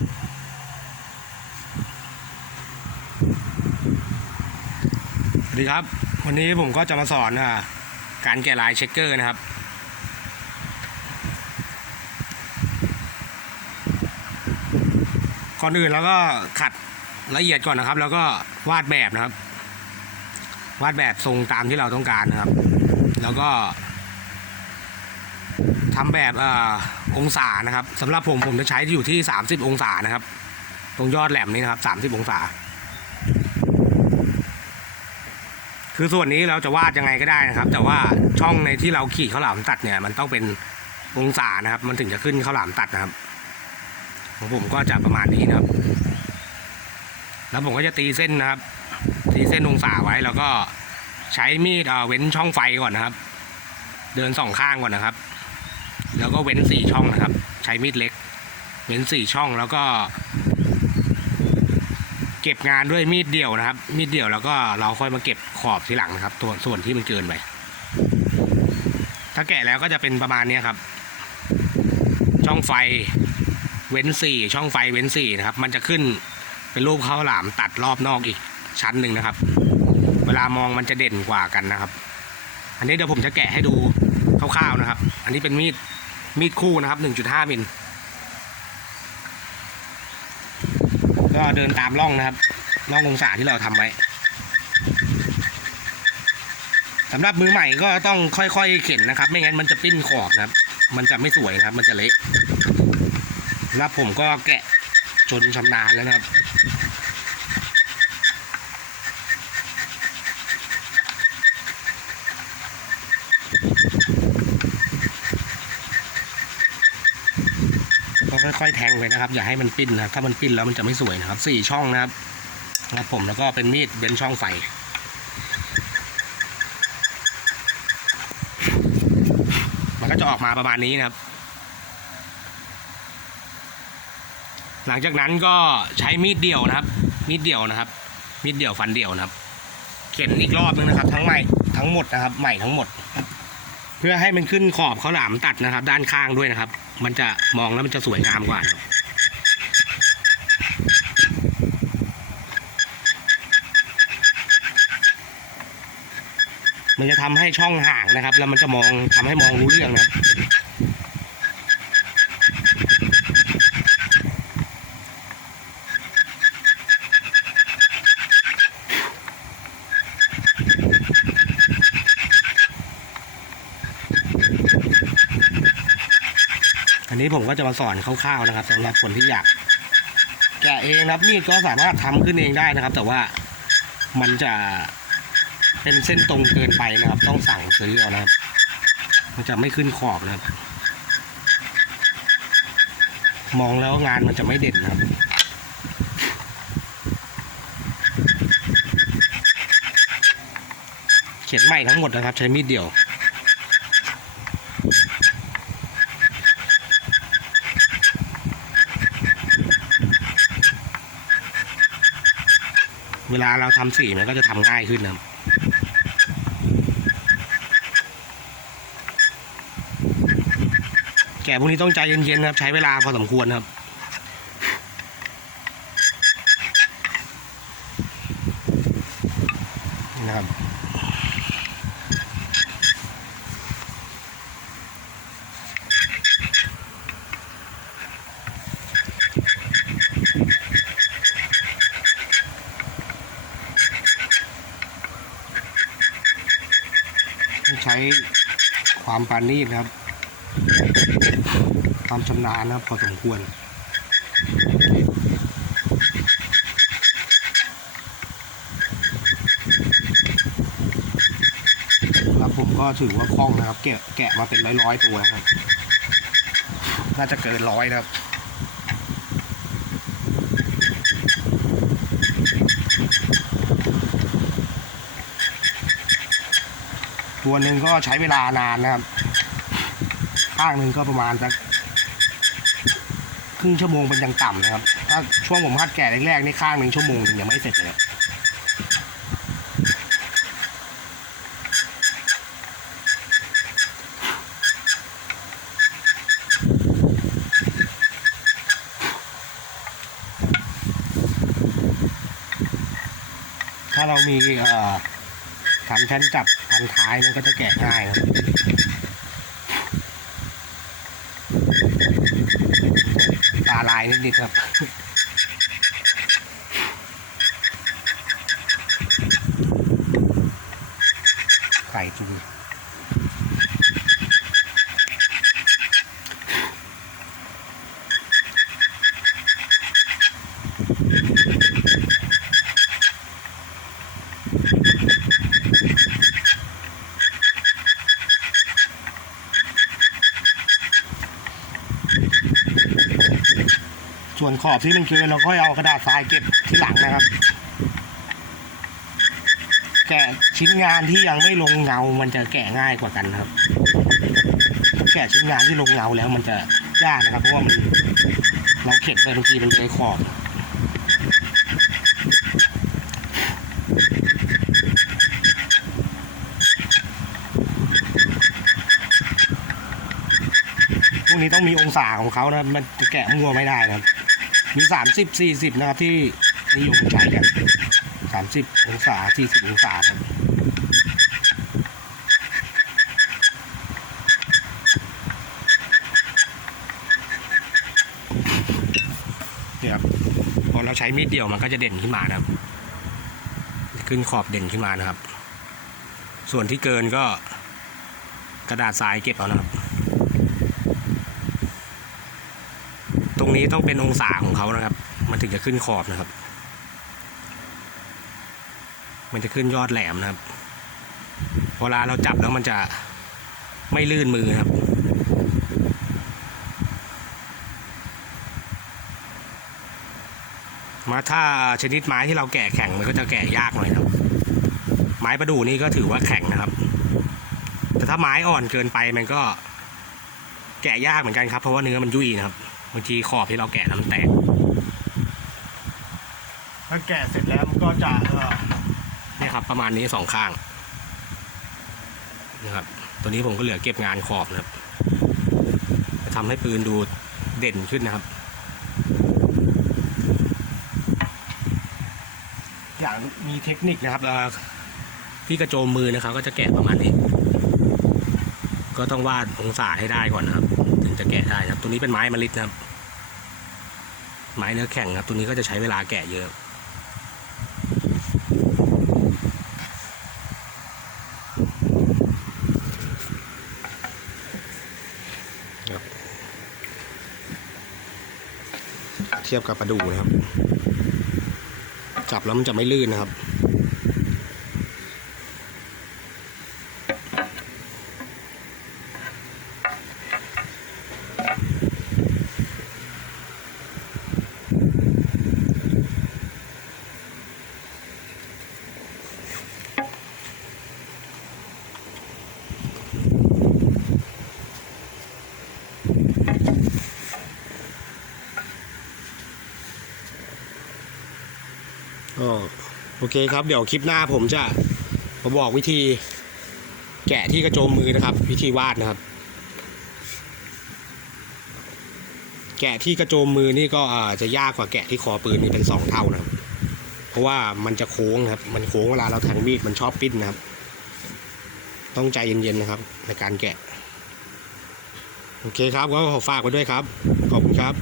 สวัสดีครับ วันนี้ผมก็จะมาสอนอ่าการแกะลายเช็คเกอร์นะครับ ก่อนอื่นแล้วก็ขัดละเอียดก่อนนะครับ แล้วก็วาดแบบนะครับ วาดแบบทรงตามที่เราต้องการนะครับ แล้วก็ ทำแบบอองศานะครับสำหรับผมผมจะใช้อยู่ที่ 30 องศานะครับ ตรงยอดแหลมนี้นะครับ 30 องศา คือส่วนนี้เราจะวาดยังไงก็ได้นะครับ แต่ว่าช่องในที่เราขีดข้าวหลามตัดเนี่ย มันต้องเป็นองศานะครับ มันถึงจะขึ้นข้าวหลามตัดนะครับของผมก็จะประมาณนี้นะครับ แล้วผมก็จะตีเส้นนะครับ ตีเส้นองศาไว้แล้วก็ใช้มีดเเว้นช่องไฟก่อนนะครับ เดินสองข้างก่อนนะครับ แล้วก็เว้นสี่ช่องนะครับ ใช้มีดเล็ก เว้นสี่ช่องแล้วก็ เก็บงานด้วยมีดเดี่ยวนะครับ มีดเดี่ยวแล้วก็เราค่อยมาเก็บขอบทีหลังนะครับตัวส่วนที่มันเกินไปถ้าแกะแล้วก็จะเป็นประมาณนี้ครับ ช่องไฟเว้นสี่ช่องไฟเว้นสี่นะครับ มันจะขึ้นเป็นรูปข้าวหลามตัดรอบนอกอีกชั้นหนึ่งนะครับ เวลามองมันจะเด่นกว่ากันนะครับ อันนี้เดี๋ยวผมจะแกะให้ดูคร่าวๆนะครับ อันนี้เป็นมีด มีดคู่นะครับ 1.5มิลก็เดินตามร่องนะครับร่ององศาที่เราทำไว้สำหรับมือใหม่ก็ต้องค่อยๆเข็นนะครับ ไม่งั้นมันจะปิ้นขอบนะครับ มันจะไม่สวยนะครับ มันจะเละแล้วผมก็แกะจนชำนาญแล้วนะครับ ค่อยๆแทงไปนะครับอย่าให้มันปิ้นนะถ้ามันปิ้นแล้วมันจะไม่สวยนะครับสี่ช่องนะครับครับผมแล้วก็เป็นมีดเว้นช่องไฟมันก็จะออกมาประมาณนี้นะครับ หลังจากนั้นก็ใช้มีดเดี่ยวนะครับ มีดเดี่ยวนะครับ มีดเดี่ยวฟันเดี่ยวนะครับ เข็นอีกรอบนึงนะครับ ทั้งใหม่ทั้งหมดนะครับ ใหม่ทั้งหมด เพื่อให้มันขึ้นขอบข้าวหลามตัดนะครับ ด้านข้างด้วยนะครับ มันจะมองแล้วมันจะสวยงามกว่านะครับมันจะทำให้ช่องห่างนะครับ แล้วมันจะมองทำให้มองรู้เรื่องนะครับ นนี้ผมก็จะมาสอนคร่าวๆนะครับสำหรับคนที่อยากแกะเองนะครับมีดก็สามารถทำขึ้นเองได้นะครับ แต่ว่ามันจะเป็นเส้นตรงเกินไปนะครับ ต้องสั่งซื้อเอานะครับ มันจะไม่ขึ้นขอบนะครับ มองแล้วงานมันจะไม่เด่นนะครับเขียนใหม่ทั้งหมดนะครับ ใช้มีดเดียว เวลาเราทำสีมันก็จะทำง่ายขึ้นนะครับแกะพวกนี้ต้องใจเย็นๆครับ ใช้เวลาพอสมควรครับนะครับ ช้ความปราณีนะครับ ความชำนาญนะครับ พอสมควรแล้วผมก็ถือว่าคล่องนะครับ แกะแกะมาเป็นร้อยๆตัวนะครับ น่าจะเกินร้อยนะครับ ตัวหนึ่งก็ใช้เวลานานนะครับ ข้างหนึ่งก็ประมาณสักครึ่งชั่วโมงเป็นอย่างต่ำนะครับ ถ้าช่วงผมคัดแก่แรกๆนี่ข้างหนึ่งชั่วโมงยังไม่เสร็จเลยถ้าเรามีทำชั้นจับันท้ายมันก็จะแกะง่ายครับตาลายนิดๆครับไก่จุง ส่วนขอบที่มันเกินเราก็เอากระดาษทรายเก็บที่หลังนะครับ แกะชิ้นงานที่ยังไม่ลงเงา มันจะแกะง่ายกว่ากันครับ แกะชิ้นงานที่ลงเงาแล้วมันจะยากนะครับ เพราะว่ามันเราเข็นไปบางทีมันเลยขอบพวกนี้ต้องมีองศาของเขานะ มันจะแกะมั่วไม่ได้ครับ มีสามสิบสี่สิบนะครับที่นิยมใช้กันสามสิบองศาสี่สิบองศาครับเนี่ยครับพอเราใช้มีดเดี่ยวมันก็จะเด่นขึ้นมานะครับ ขึ้นขอบเด่นขึ้นมานะครับ ส่วนที่เกินก็กระดาษทรายเก็บเอานะครับ รงนี้ต้องเป็นองศาของเขานะครับ มันถึงจะขึ้นขอบนะครับ มันจะขึ้นยอดแหลมนะครับ เวลาเราจับแล้วมันจะไม่ลื่นมือครับ มาถ้าชนิดไม้ที่เราแกะแข็งมันก็จะแกะยากหน่อยนะครับ ไม้ประดู่นี่ก็ถือว่าแข็งนะครับ แต่ถ้าไม้อ่อนเกินไปมันก็แกะยากเหมือนกันครับ เพราะว่าเนื้อมันยุ่ยนะครับ บางทีขอบที่เราแกะแล้วมันแตกถ้าแกะเสร็จแล้วมันก็จะเนี่ยครับ ประมาณนี้สองข้างนะครับตัวนี้ผมก็เหลือเก็บงานขอบนะครับจะทำให้ปืนดูเด่นขึ้นนะครับ อย่างมีเทคนิคนะครับเอ่อที่กระโจมมือนะครับ ก็จะแกะประมาณนี้ ก็ต้องวาดองศาให้ได้ก่อนนะครับ ถึงจะแกะได้นะครับ ตัวนี้เป็นไม้มะลิดนะครับ ไม้เนื้อแข็งครับ ตัวนี้ก็จะใช้เวลาแกะเยอะเทียบกับประดูนะครับ จับแล้วมันจะไม่ลื่นนะครับ ก็ โอเคครับ เดี๋ยวคลิปหน้าผมจะมาบอกวิธีแกะที่กระโจมมือนะครับ วิธีวาดนะครับ แกะที่กระโจมมือนี่ก็อ่าจะยากกว่าแกะที่คอปืนนี่เป็นสองเท่านะครับ เพราะว่ามันจะโค้งครับ มันโค้งเวลาเราแทงมีดมันชอบปิ้นนะครับ ต้องใจเย็นๆนะครับ ในการแกะ โอเคครับก็ขอฝากไว้ด้วยครับ ขอบคุณครับ